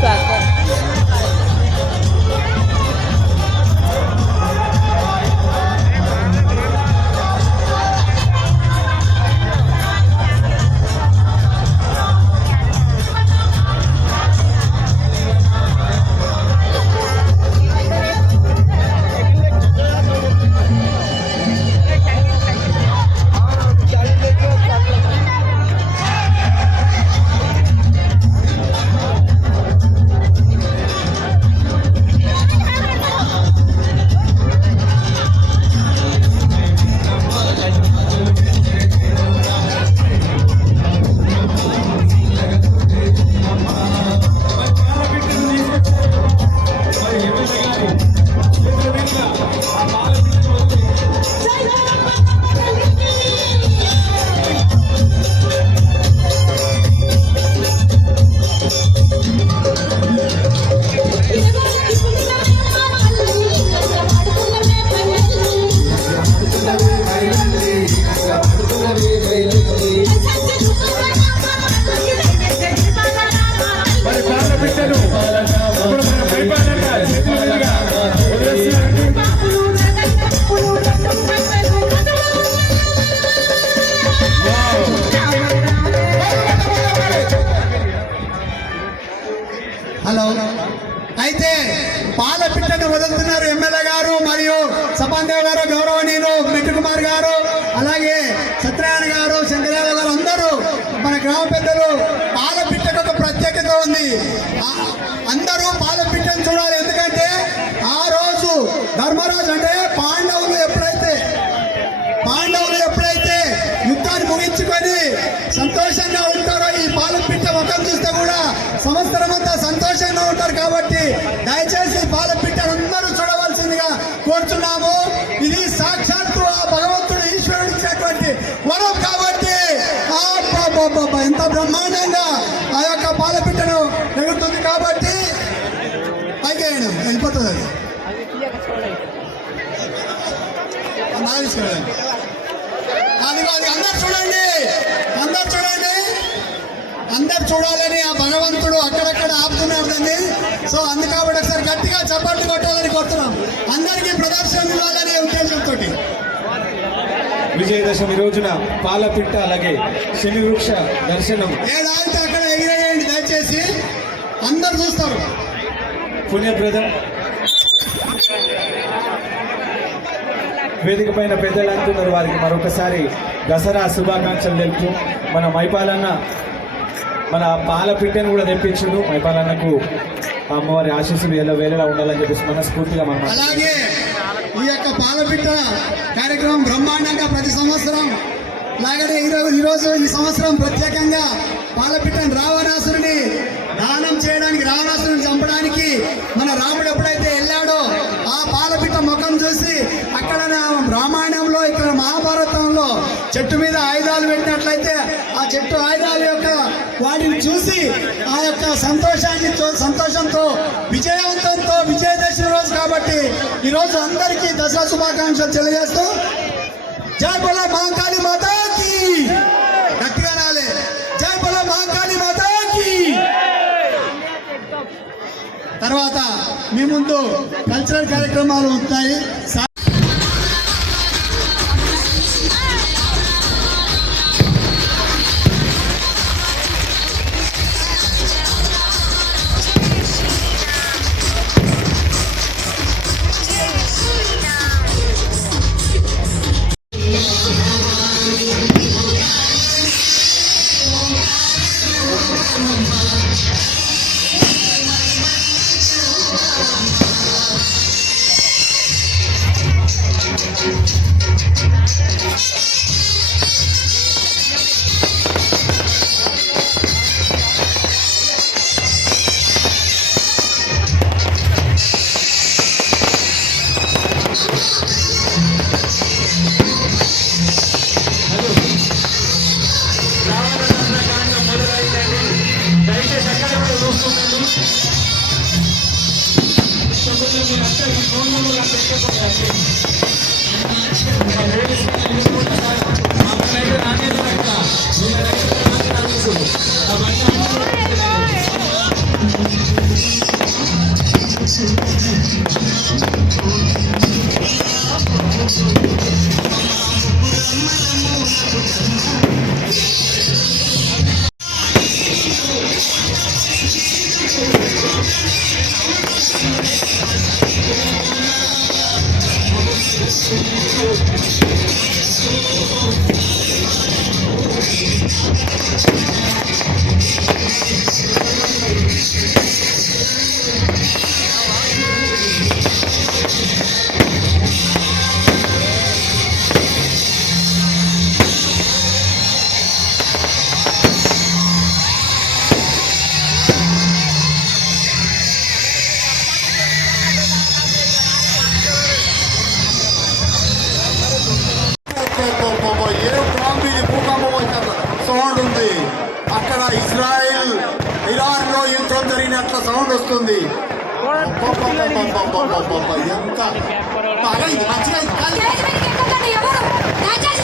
स्वागत। హలో అయితే పాల పిట్టను వదులుతున్నారు ఎమ్మెల్యే గారు మరియు సపాందేవ్ గారు, గౌరవనీయులు మెట్టు కుమార్ గారు, అలాగే సత్యనారాయణ గారు, శంకరరావు గారు, అందరూ మన గ్రామ పెద్దలు. పాల పిట్టకు ఒక ప్రత్యేకత ఉంది. అందరూ పాల పిట్టను చూడాలి. ఎందుకంటే ఆ రోజు ధర్మరాజు అంటే పాండవులు ఎప్పుడైతే యుద్ధాన్ని ముగించుకొని సంతోషంగా ఉంటారో ఈ పాల పిట్ట ముఖం చూస్తే కూడా సంవత్సరం అంతా సంతోషంగా ఉంటారు. కాబట్టి దయచేసి పాల పిట్టను అందరూ చూడవలసిందిగా కోరుతున్నాము. ఇది సాక్షాత్తు ఆ భగవంతుడు ఈశ్వరుడు ఇచ్చినటువంటి వరం. కాబట్టి ఎంత బ్రహ్మాండంగా ఆ యొక్క పాల పిట్టను ఎగురుతుంది. కాబట్టి పైకి వెళ్ళిపోతుంది. అది అందరు చూడండి, అందరు చూడాలని ఆ భగవంతుడు అక్కడక్కడ ఆపుతున్నాడండి. సో అందుకబట్టి ఒకసారి గట్టిగా చప్పట్లు కొట్టాలని కోరుతున్నాం. అందరికీ ప్రదర్శన ఇవ్వాలనే ఉద్దేశంతో విజయదశమి రోజున పాలపిట్ట అలాగే శని వృక్ష దర్శనం ఏడాది అక్కడ ఎగిరేయండి దయచేసి, అందరు చూస్తారు. పుణ్యప్రదం. వేదిక పైన పెద్దలు అంటున్నారు, వారికి మరొకసారి దసరా శుభాకాంక్షలు తెలుపుతూ మన మైపాలన్న మన పాలపిట్టను కూడా తెప్పించుడు. మైపాలన్నకు అమ్మవారి ఆశీస్సులు వేళలా ఉండాలని చెప్పేసి మనస్ఫూర్తిగా మనం. అలాగే ఈ యొక్క పాలపిట్ట కార్యక్రమం బ్రహ్మాండంగా ప్రతి సంవత్సరం లాగానే ఈరోజు ఈ సంవత్సరం ప్రత్యేకంగా పాలపిట్టను రావణాసురుని దానం చేయడానికి, రావణాసురుని చంపడానికి మన రాముడు ఎప్పుడైతే వెళ్ళాడో ఆ పాలపిట్ట ముఖం చూసి అక్కడ రామాయణంలో, ఇక్కడ మహాభారతంలో చెట్టు మీద ఆయుధాలు పెట్టినట్లయితే ఆ చెట్టు ఆయుధాల యొక్క వాటిని చూసి ఆ యొక్క సంతోషంతో విజయవంతంతో విజయదశమి రోజు కాబట్టి ఈరోజు అందరికీ దసరా శుభాకాంక్షలు తెలియజేస్తూ జై బోలో మహాకాళీ మాతాకి, గట్టిగా నాలే జై బోలో మహాకాళీ మాతాకి. తర్వాత మీ ముందు కల్చరల్ కార్యక్రమాలు ఉంటాయి. అక్కడ ఇజ్రాయెల్ ఇరాన్ లో యుద్ధం జరిగినట్ల సౌండ్ వస్తుంది. అబ్బబ్బబ్బబ్బబ్బబ్బబ్బ, ఎంత బాగా ఇది మంచిగా ఇది కాదు. స్టేజ్ మీదకి ఎక్కకండి ఎవరు. దయచేసి